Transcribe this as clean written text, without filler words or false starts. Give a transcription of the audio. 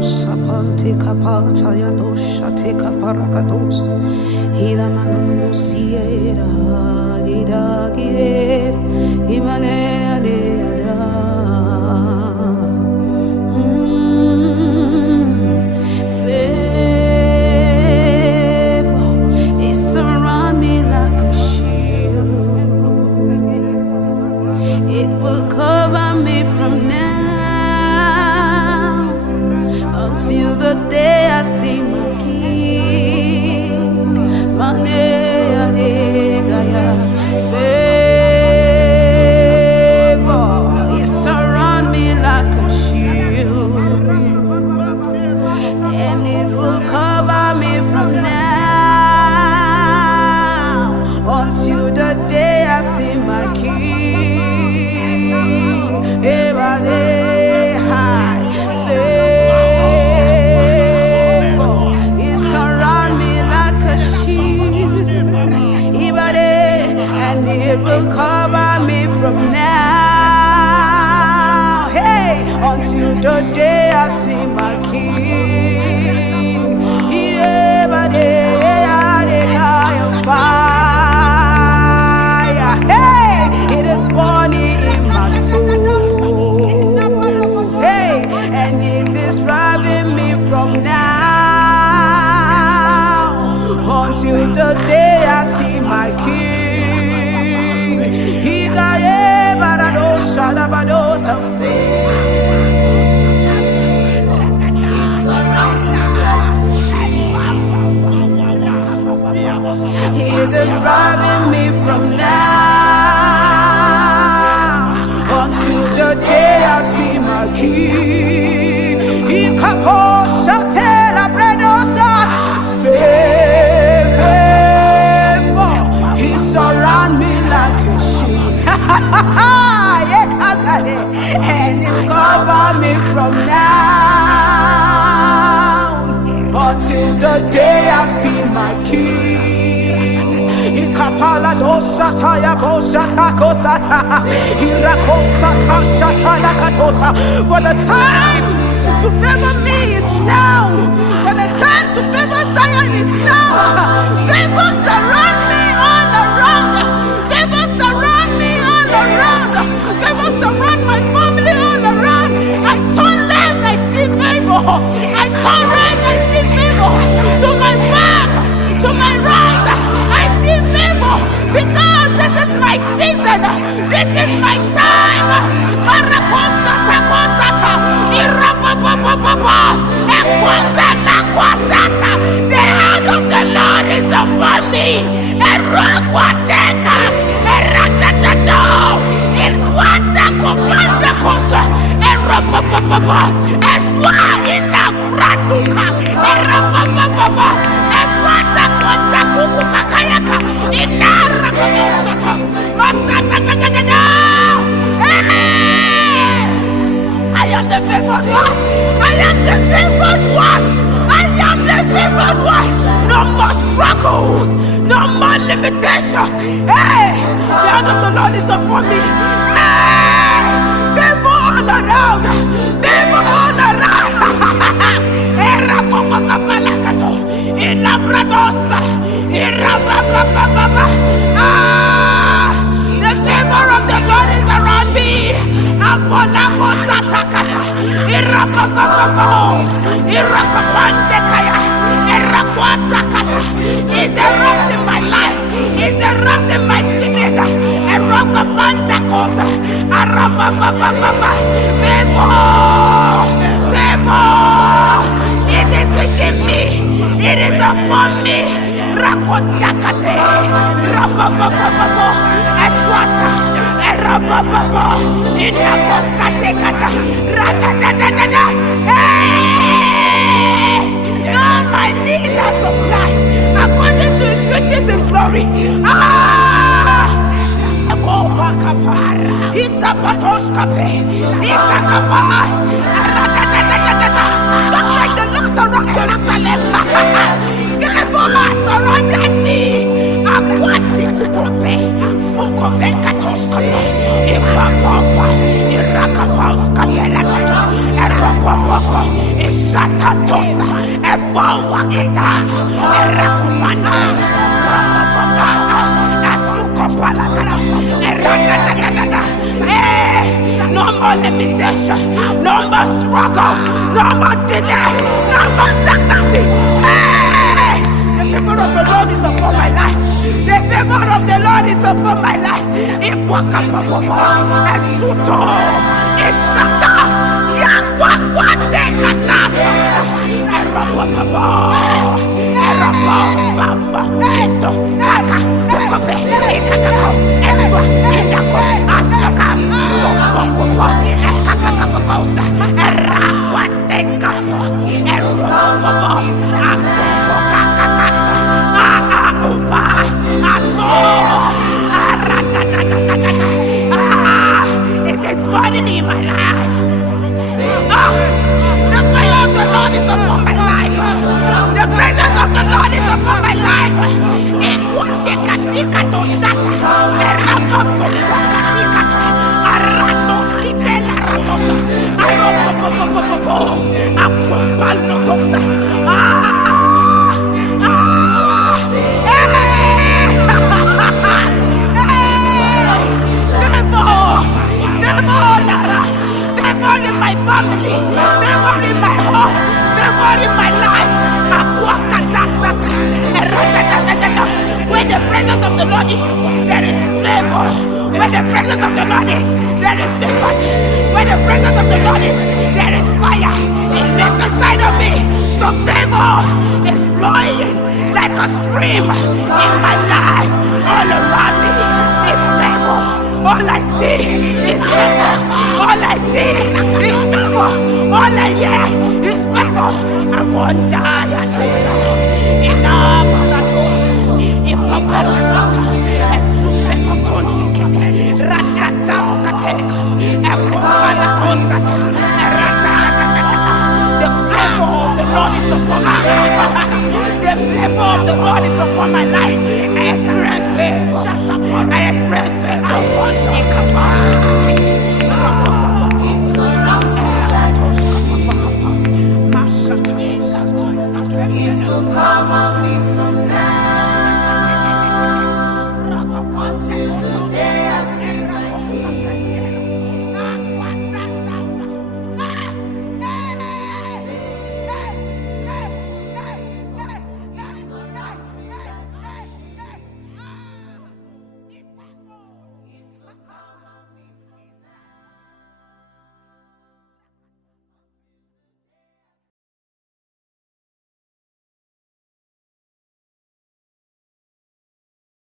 Sapante kapata ya dosha te kaparakados hila manono siera dida gider imane ade ada favor it surround me like a shield. It will cover me from now till the day I see my King. Favor, it surround me like a shield, and it will cover me from now until the day I see my King. Everybody high. It will cover me from now, hey, until the day I see my King. Yeah, but fire, hey, it is burning in my soul, hey, and it is driving me from now until the day I see my King. Of favor, it surrounds me like a shield. He is driving me from now until the day I see my King. He caposha terra bredosa. Favor, he surrounds me like a shield. And you cover me from now until the day I see my King. Ikapala dosata ya boshata kosata irakosata shata yakatosa. For the time to favor me is now. For the time to favor Zion is now. Favor surround me all around. Favor surround me all around. Favor surround my family all around. I turn left, I see favor. I turn right, I see favor. To my back, to my right, I see favor. Because this is my season. This is my time. The hand of the Lord is upon me. I am the favored one. I am the favored one. I am the favored one. No more struggles. No more limitation. Hey, the hand of the Lord is upon me. Hey, favor all around. Favor all around. The favor of the Lord is around me. Is erupting my life. Is erupting my spirit. Favor. It is within me. It is upon me. Rakotakate. Eswata. All my needs are supplied according to his riches in glory. Just like the Lord surrounded Jerusalem, favor has surrounded me. Aquati kukombe, fukove katoshkope, ipapapa, Rakapos Kapelakato, Eropopo, Ishatatosa, Evowakata, Erakumanda, Asukopalakata, Erakata. No more limitation, no more struggle, no more delay, no more stagnancy. The favor of the Lord is upon my life. The favor of the Lord is upon my life. Ikwakapopo, Esuto, Ishata, Yakwakwate Katata, Eropopo, Eropobamba, Ento, Kaka, Tokope, Ekakako, Eswa, Inako, Asaka, Lopokopo, Ekakakosa, Erakwate Kapo, Eropopo, Akokakakasa, Upa, Aso, it is burning in my life. The fire of the Lord is upon my life. The presence of the Lord is upon my life. Ikatika to shata. Erato katika to. Aratos kitela ratosa. Aropopopopopo. Akompalo tosa. Favor in my family, favor in my home, favor in my life. Where the presence of the Lord is, there is favor. Where the presence of the Lord is, there is favor. Where the presence of the Lord is, there is fire. It lives inside of me. So favor is flowing like a stream in my life. All around me is favor. All I see is favor. All I see is favor. All I hear is favor. I'm on diet. Enough of that ocean. In Paparosata. And Sufekotontikete. Ratatamskateka. And Kumalakosata. The flavor of the Lord is upon my life. The flavor of the Lord is upon my life. I experience favor. I experience favor.